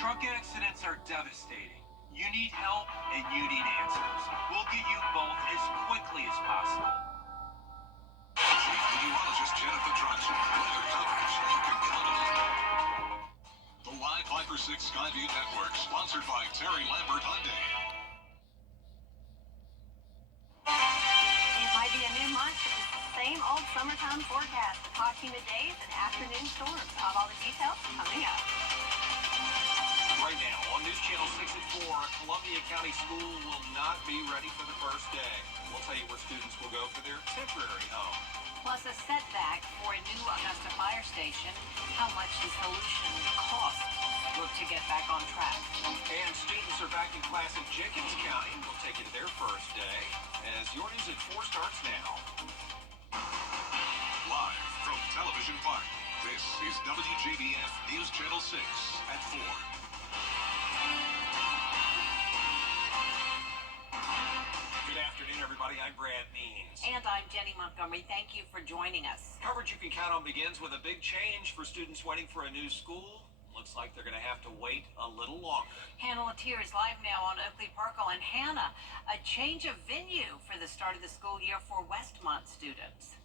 Truck accidents are devastating. You need help and you need answers. We'll get you both as quickly as possible. Chief Meteorologist Jennifer Johnson. Weather coverage you can count on. The Live 5 for 6 Skyview Network, sponsored by Terry Lambert Hyundai. It might be a new month, but it's the same old summertime forecast. Talking the days and afternoon storms. I'll have all the details coming up. Right now, on News Channel 6 at 4, Columbia County School will not be ready for the first day. We'll tell you where students will go for their temporary home. Plus a setback for a new Augusta fire station. How much the solution cost to get back on track. And students are back in class in Jenkins County. We'll take you to their first day as your News at 4 starts now. Live from Television Park, this is WJBF News Channel 6 at 4. Good afternoon, everybody. I'm Brad Means. And I'm Jenny Montgomery. Thank you for joining us. Coverage you can count on begins with a big change for students waiting for a new school. Looks like they're going to have to wait a little longer. Hannah Latier is live now on Oakley Parkle. And Hannah, a change of venue for the start of the school year for Westmont students.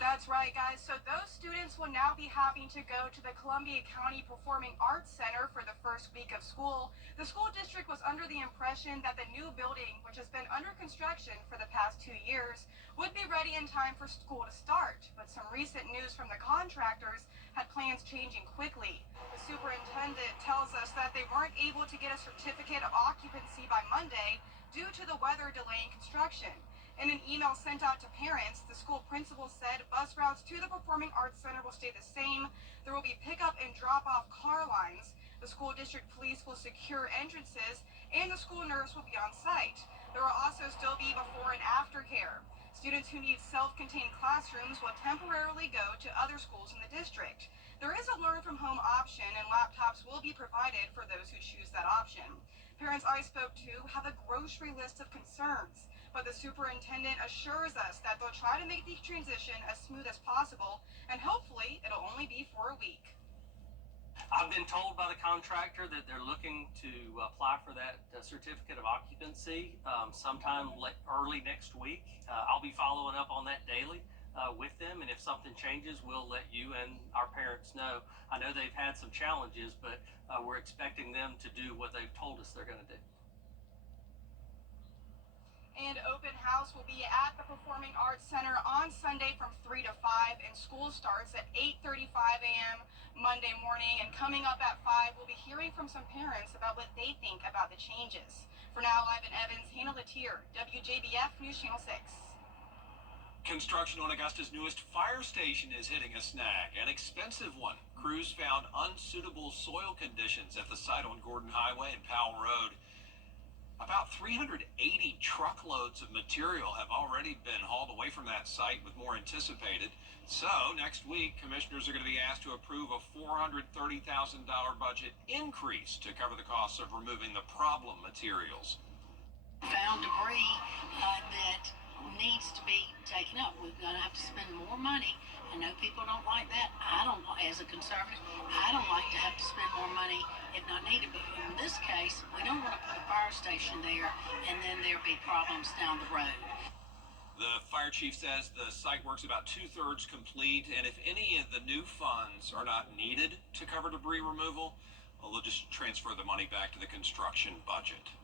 That's right, guys. So those students will now be having to go to the Columbia County Performing Arts Center for the first week of school. The school district was under the impression that the new building, which has been under construction for the past 2 years, would be ready in time for school to start. But some recent news from the contractors had plans changing quickly. The superintendent tells us that they weren't able to get a certificate of occupancy by Monday due to the weather delaying construction. In an email sent out to parents, the school principal said bus routes to the Performing Arts Center will stay the same. There will be pickup and drop-off car lines. The school district police will secure entrances, and the school nurse will be on site. There will also still be before and after care. Students who need self-contained classrooms will temporarily go to other schools in the district. There is a learn-from-home option, and laptops will be provided for those who choose that option. Parents I spoke to have a grocery list of concerns, but the superintendent assures us that they'll try to make the transition as smooth as possible, and hopefully it'll only be for a week. I've been told by the contractor that they're looking to apply for that certificate of occupancy sometime early next week. I'll be following up on that daily with them, and if something changes, we'll let you and our parents know. I know they've had some challenges, but we're expecting them to do what they've told us they're going to do. And open house will be at the Performing Arts Center on Sunday from 3 to 5, and school starts at 8:35 a.m. Monday morning. And coming up at 5, we'll be hearing from some parents about what they think about the changes. For now, live in Evans, Hannah Latier, WJBF News Channel 6. Construction on Augusta's newest fire station is hitting a snag, an expensive one. Crews found unsuitable soil conditions at the site on Gordon Highway and Powell Road. About 380 truckloads of material have already been hauled away from that site, with more anticipated. So next week, commissioners are going to be asked to approve a $430,000 budget increase to cover the costs of removing the problem materials. Found debris that needs to be taken up. We're going to have to spend more money. I know people don't like that. I don't, as a conservative, I don't like to have to spend more money if not needed. But in this case, we don't want to put a fire station there and then there'll be problems down the road. The fire chief says the site work's about 2/3 complete, and if any of the new funds are not needed to cover debris removal, well, they'll just transfer the money back to the construction budget.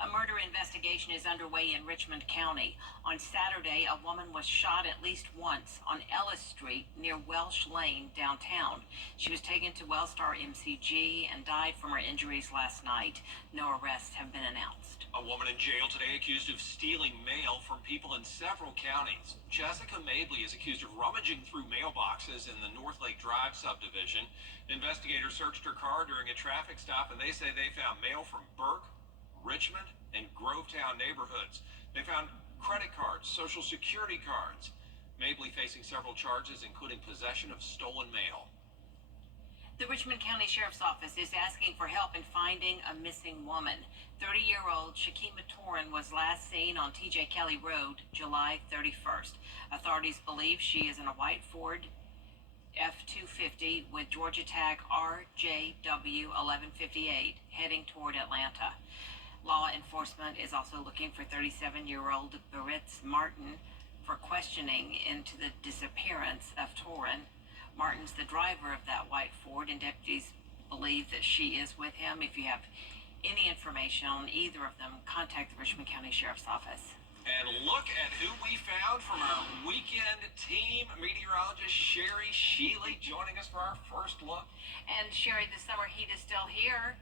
A murder investigation is underway in Richmond County. On Saturday, a woman was shot at least once on Ellis Street near Welsh Lane downtown. She was taken to Wellstar MCG and died from her injuries last night. No arrests have been announced. A woman in jail today accused of stealing mail from people in several counties. Jessica Mabley is accused of rummaging through mailboxes in the North Lake Drive subdivision. Investigators searched her car during a traffic stop, and they say they found mail from Burke, Richmond, and Grovetown neighborhoods. They found credit cards, social security cards. Mabley facing several charges, including possession of stolen mail. The Richmond County Sheriff's Office is asking for help in finding a missing woman. 30-year-old Shakima Torin was last seen on T.J. Kelly Road July 31st. Authorities believe she is in a white Ford F-250 with Georgia Tag RJW 1158 heading toward Atlanta. Law enforcement is also looking for 37-year-old Baritz Martin for questioning into the disappearance of Torin. Martin's the driver of that white Ford, and deputies believe that she is with him. If you have any information on either of them, contact the Richmond County Sheriff's Office. And look at who we found from our weekend team. Meteorologist Sherry Shealy joining us for our first look. And Sherry, the summer heat is still here.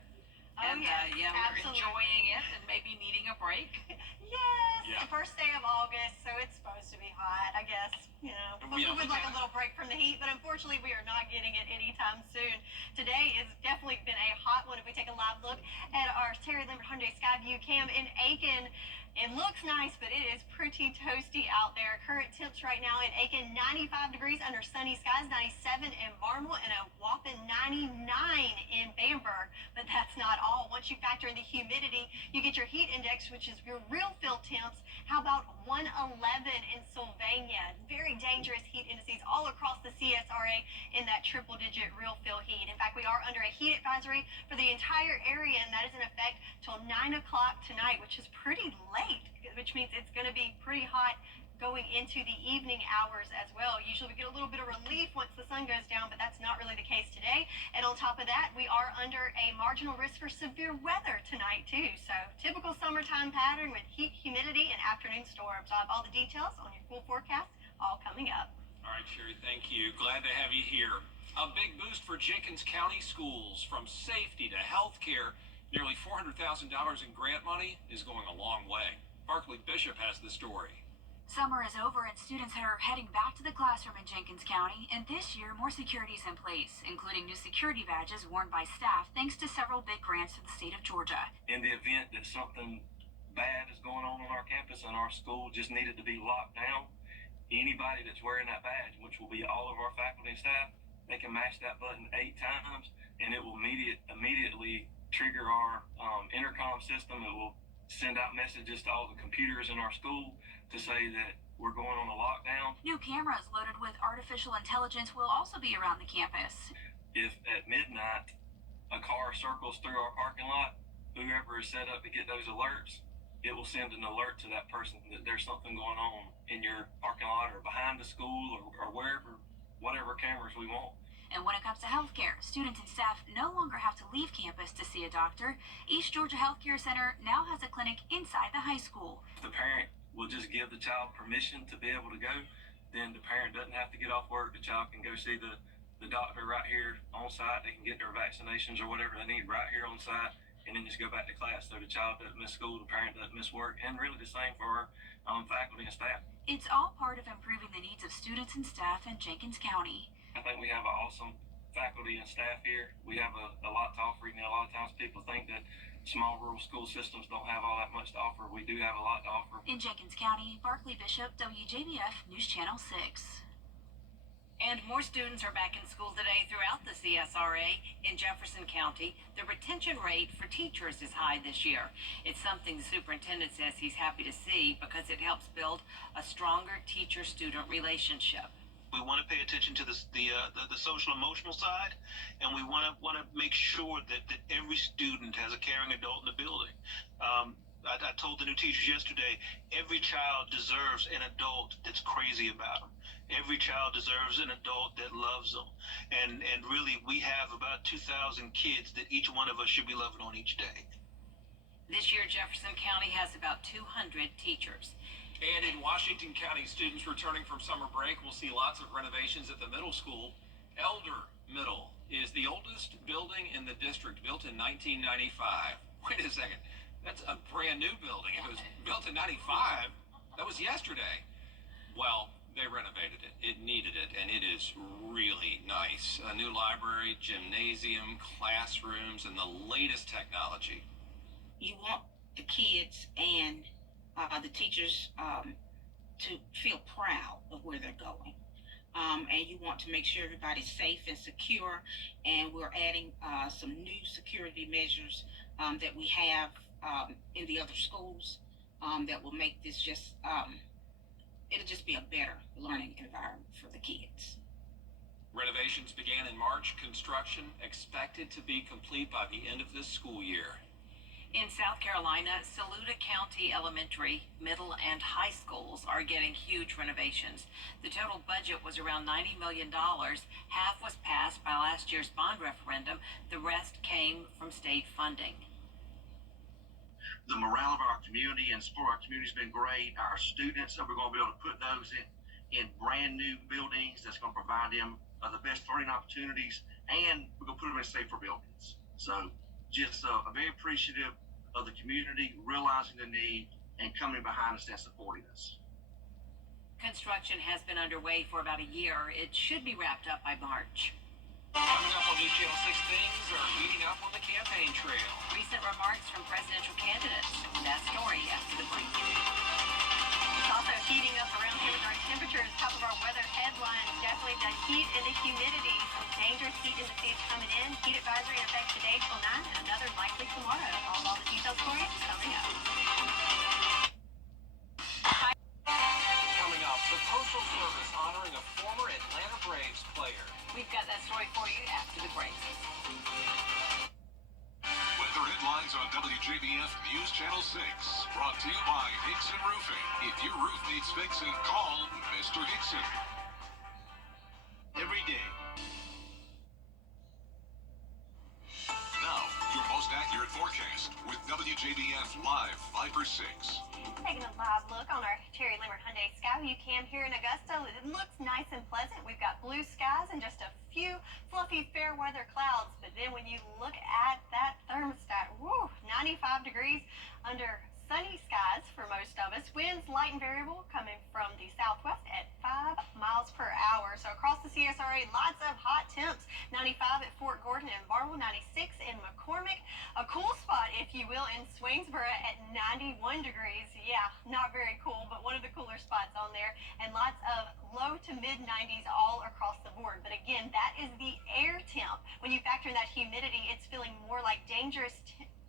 Oh, And yes, yeah, we're absolutely. enjoying it and maybe needing a break. Yes, Yeah. the first day of August, so it's supposed to be hot, I guess. You know, we would like a little break from the heat, but unfortunately, we are not getting it anytime soon. Today has definitely been a hot one. If we take a live look at our Terry Lambert Hyundai Skyview cam in Aiken, it looks nice, but it is pretty toasty out there. Current temps right now in Aiken, 95 degrees under sunny skies, 97 in Barnwell, and a whopping 99 in Bamberg. But that's not all. Once you factor in the humidity, you get your heat index, which is your real field temps. How about 111 in Sylvania? Very dangerous heat indices all across the CSRA in that triple-digit real field heat. In fact, we are under a heat advisory for the entire area, and that is in effect till 9 o'clock tonight, which is pretty late, which means it's going to be pretty hot going into the evening hours as well. Usually we get a little bit of relief once the sun goes down, but that's not really the case today. And on top of that, we are under a marginal risk for severe weather tonight too. So typical summertime pattern with heat, humidity, and afternoon storms. I have all the details on your full forecast all coming up. All right, Sherry, thank you. Glad to have you here. A big boost for Jenkins County schools, from safety to health care. Nearly $400,000 in grant money is going a long way. Barkley Bishop has the story. Summer is over and students are heading back to the classroom in Jenkins County, and this year more security is in place, including new security badges worn by staff thanks to several big grants from the state of Georgia. In the event that something bad is going on our campus and our school just needed to be locked down, anybody that's wearing that badge, which will be all of our faculty and staff, they can mash that button 8 times and it will immediately trigger our intercom system. It will send out messages to all the computers in our school to say that we're going on a lockdown. New cameras loaded with artificial intelligence will also be around the campus. If at midnight a car circles through our parking lot, whoever is set up to get those alerts, it will send an alert to that person that there's something going on in your parking lot or behind the school or wherever, whatever cameras we want. And when it comes to healthcare, students and staff no longer have to leave campus to see a doctor. East Georgia Healthcare Center now has a clinic inside the high school. The parent will just give the child permission to be able to go. Then the parent doesn't have to get off work. The child can go see the doctor right here on site. They can get their vaccinations or whatever they need right here on site, and then just go back to class. So the child doesn't miss school, the parent doesn't miss work, and really the same for our faculty and staff. It's all part of improving the needs of students and staff in Jenkins County. I think we have an awesome faculty and staff here. We have a lot to offer. You know, a lot of times people think that small rural school systems don't have all that much to offer. We do have a lot to offer. In Jenkins County, Barkley Bishop, WJBF News Channel 6. And more students are back in school today throughout the CSRA. In Jefferson County, the retention rate for teachers is high this year. It's something the superintendent says he's happy to see because it helps build a stronger teacher-student relationship. We want to pay attention to the social emotional side, and we want to make sure that every student has a caring adult in the building. I told the new teachers yesterday, every child deserves an adult that's crazy about them. Every child deserves an adult that loves them. And really, we have about 2,000 kids that each one of us should be loving on each day. This year, Jefferson County has about 200 teachers. And in Washington County, students returning from summer break will see lots of renovations at the middle school. Elder Middle is the oldest building in the district, built in 1995. Wait a second, that's a brand new building. If it was built in 95, that was yesterday. Well, they renovated it. It needed it, and it is really nice. A new library, gymnasium, classrooms, and the latest technology. You want the kids and the teachers to feel proud of where they're going. And you want to make sure everybody's safe and secure. And we're adding some new security measures that we have in the other schools that will make this it'll just be a better learning environment for the kids. Renovations began in March. Construction expected to be complete by the end of this school year. In South Carolina, Saluda County elementary, middle, and high schools are getting huge renovations. The total budget was around $90 million. Half was passed by last year's bond referendum. The rest came from state funding. The morale of our community and support of our community has been great. Our students, we're going to be able to put those in brand new buildings that's going to provide them the best learning opportunities, and we're going to put them in safer buildings. So just very appreciative of the community realizing the need and coming behind us and supporting us. Construction has been underway for about a year. It should be wrapped up by March. Coming up on News Channel 6, things are heating up on the campaign trail. Recent remarks from presidential candidates. That story after the break. It's also heating up around here with our temperatures. Top of our weather headlines, definitely the heat and the humidity. Some dangerous heat indices coming in. Heat advisory in effect today till 9 and another likely tomorrow. All the details for you coming up. Coming up, the Postal Service honoring a former Atlanta Braves player. We've got that story for you after the break. Weather headlines on WJBF News Channel 6. Brought to you by Hickson Roofing. If your roof needs fixing, call Mr. Hickson. Every day. Now, your most accurate forecast with WJBF Live Viper 6. Taking a live look on our Terry Limmer Hyundai Skyview cam here in Augusta. It looks nice and pleasant. We've got blue skies and just a few fluffy fair weather clouds. But then when you look at that thermostat, 95 degrees under sunny skies for most of us. Winds light and variable coming from the southwest at 5 miles per hour. So across the CSRA, lots of hot temps. 95 at Fort Gordon and Barwell, 96 in McCormick. A cool spot, if you will, in Swainsboro at 91 degrees. Yeah, not very cool, but one of the cooler spots on there. And lots of low to mid 90s all across the board. But again, that is the air temp. When you factor in that humidity, it's feeling more like dangerous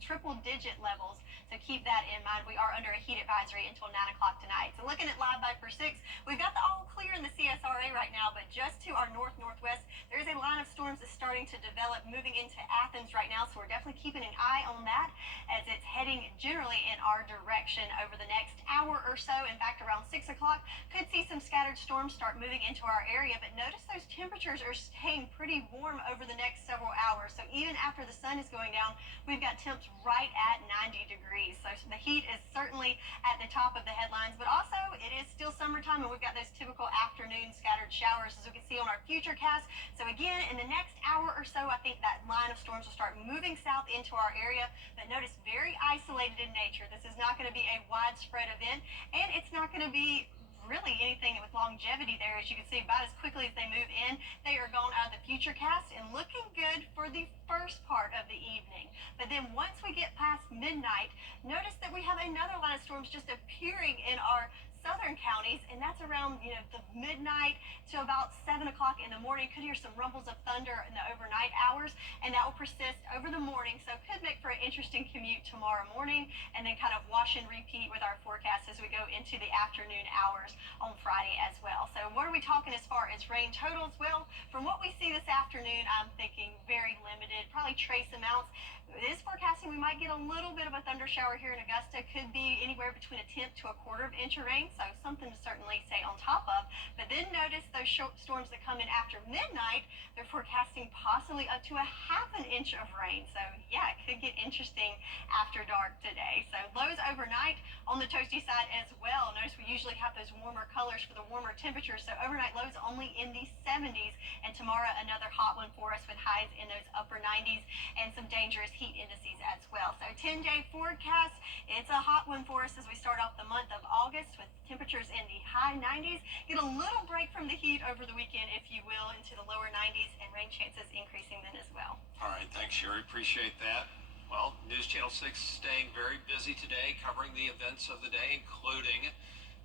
triple-digit levels. So keep that in mind. We are under a heat advisory until 9 o'clock tonight. So looking at Live Viper 6, we've got the all clear in the CSRA right now, but just to our north-northwest, there is a line of storms that's starting to develop moving into Athens right now. So we're definitely keeping an eye on that as it's heading generally in our direction over the next hour or so. In fact, around 6 o'clock, could see some scattered storms start moving into our area, but notice those temperatures are staying pretty warm over the next several hours. So even after the sun is going down, we've got temps right at 90 degrees. So the heat is certainly at the top of the headlines, but also it is still summertime and we've got those typical afternoon scattered showers as we can see on our futurecast. So again, in the next hour or so, I think that line of storms will start moving south into our area, but notice very isolated in nature. This is not going to be a widespread event, and it's not going to be really anything with longevity there. As you can see, about as quickly as they move in, they are gone out of the futurecast and looking good for the first part of the evening. But then once we get past midnight, notice that we have another line of storms just appearing in our southern counties, and that's around the midnight to about 7 o'clock in the morning. Could hear some rumbles of thunder in the overnight hours, and that will persist over the morning, so could make for an interesting commute tomorrow morning, and then kind of wash and repeat with our forecast as we go into the afternoon hours on Friday as well. So what are we talking as far as rain totals? Well, from what we see this afternoon, I'm thinking very limited, probably trace amounts. It is forecasting we might get a little bit of a thunder shower here in Augusta. Could be anywhere between a tenth to a quarter of inch of rain, so something to certainly stay on top of. But then notice those short storms that come in after midnight, they're forecasting possibly up to a half an inch of rain. So yeah, it could get interesting after dark today. So lows overnight on the toasty side as well. Notice we usually have those warmer colors for the warmer temperatures, so overnight lows only in the 70s, and tomorrow another hot one for us with highs in those upper 90s and some dangerous heat indices as well. So 10-day forecast, it's a hot one for us as we start off the month of August with temperatures in the high 90s. Get a little break from the heat over the weekend, if you will, into the lower 90s, and rain chances increasing then as well. All right, thanks, Sherry. Appreciate that. Well, News Channel 6 staying very busy today, covering the events of the day, including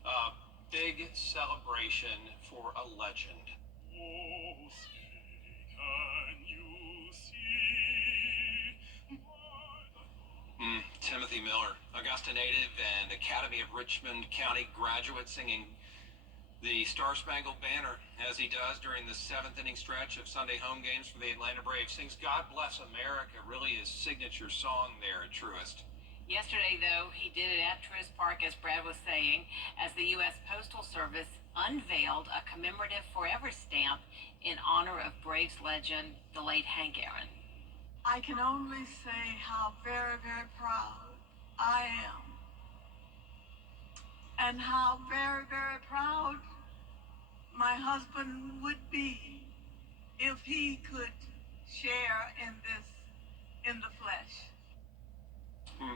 a big celebration for a legend. Oh, say, can you see Timothy Miller, Augusta native and Academy of Richmond County graduate, singing The Star-Spangled Banner, as he does during the seventh-inning stretch of Sunday home games for the Atlanta Braves, sings God Bless America, really his signature song there at Truist. Yesterday, though, he did it at Truist Park, as Brad was saying, as the U.S. Postal Service unveiled a commemorative forever stamp in honor of Braves legend, the late Hank Aaron. I can only say how very, very proud I am, and how very, very proud my husband would be if he could share in this in the flesh.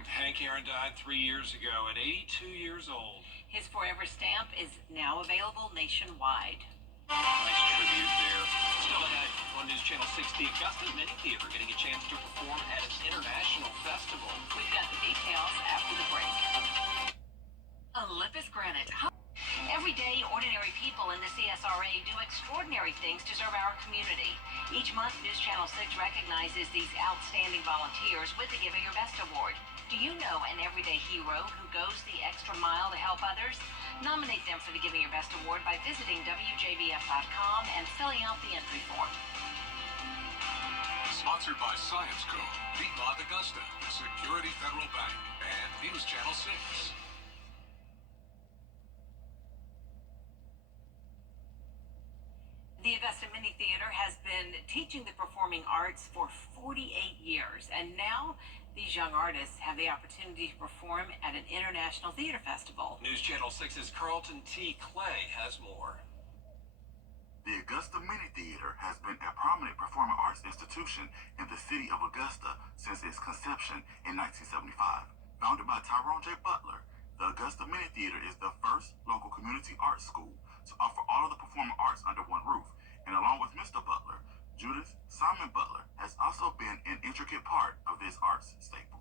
Hank Aaron died 3 years ago at 82 years old. His forever stamp is now available nationwide. Nice tribute there. Still ahead on News Channel 6, the Augusta Mini Theater getting a chance to perform at an international festival. We've got the details after the break. Olympus Granite. Every day, ordinary people in the CSRA do extraordinary things to serve our community. Each month, News Channel 6 recognizes these outstanding volunteers with the Giving Your Best Award. Do you know an everyday hero who goes the extra mile to help others? Nominate them for the Giving Your Best Award by visiting WJBF.com and filling out the entry form. Sponsored by Science Co., Piedmont Augusta, Security Federal Bank, and News Channel 6. The Augusta Mini Theater has been teaching the performing arts for 48 years, and now these young artists have the opportunity to perform at an international theater festival. News Channel 6's Carlton T. Clay has more. The Augusta Mini Theater has been a prominent performing arts institution in the city of Augusta since its conception in 1975. Founded by Tyrone J. Butler, the Augusta Mini Theater is the first local community arts school to offer all of the performing arts under one roof. And along with Mr. Butler, Judith Simon Butler has also been an intricate part of this arts staple.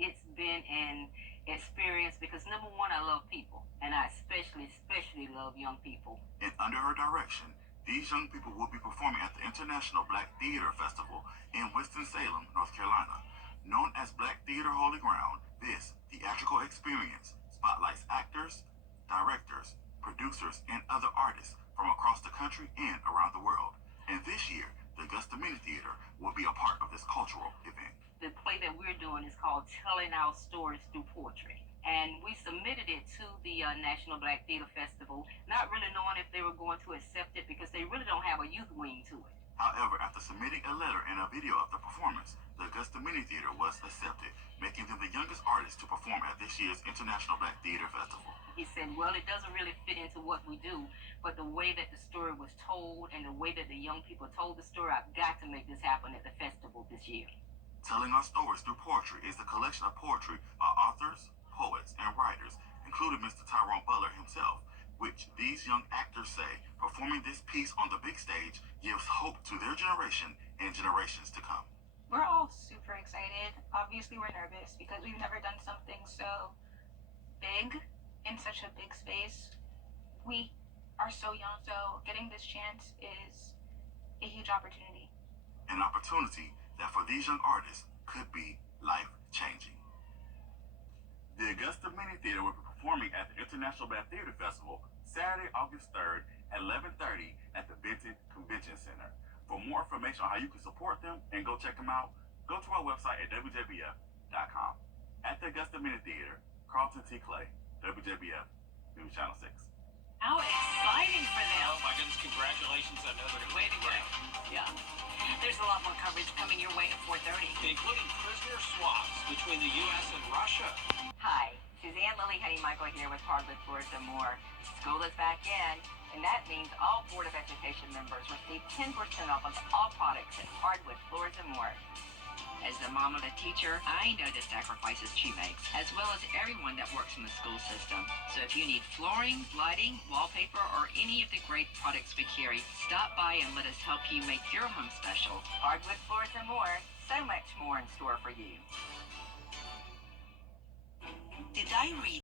It's been an experience because, number one, I love people, and I especially love young people. And under her direction, these young people will be performing at the International Black Theater Festival in Winston-Salem, North Carolina. Known as Black Theater Holy Ground, this theatrical experience spotlights actors, directors, producers, and other artists from across the country and around the world. And this year, the Augusta Mini Theater will be a part of this cultural event. The play that we're doing is called Telling Our Stories Through Poetry. And we submitted it to the National Black Theater Festival, not really knowing if they were going to accept it because they really don't have a youth wing to it. However, after submitting a letter and a video of the performance, the Augusta Mini Theater was accepted, making them the youngest artists to perform at this year's International Black Theater Festival. He said, well, it doesn't really fit into what we do, but the way that the story was told and the way that the young people told the story, I've got to make this happen at the festival this year. Telling Our Stories Through Poetry is the collection of poetry by authors, poets, and writers, including Mr. Tyrone Butler himself, which these young actors say performing this piece on the big stage gives hope to their generation and generations to come. We're all super excited. Obviously, we're nervous because we've never done something so big in such a big space. We are so young, so getting this chance is a huge opportunity. An opportunity that for these young artists could be life-changing. The Augusta Mini Theater will be performing at the International Black Theater Festival Saturday, August 3rd at 11:30 at the Benton Convention Center. For more information on how you can support them and go check them out, go to our website at WJBF.com. At the Augusta Mini Theater, Carlton T. Clay, WJBF, News Channel 6. How exciting for them. Oh my goodness, congratulations. I know they're Way to go. Yeah. There's a lot more coverage coming your way at 4:30. including prisoner swaps between the U.S. and Russia. Hi, Suzanne Lily Henny Michael here with Hardwood Floors and More. School is back in, and that means all Board of Education members receive 10% off of all products at Hardwood Floors and More. As the mom of a teacher, I know the sacrifices she makes, as well as everyone that works in the school system. So if you need flooring, lighting, wallpaper, or any of the great products we carry, stop by and let us help you make your home special. Hardwood Floors and More, so much more in store for you. Did I read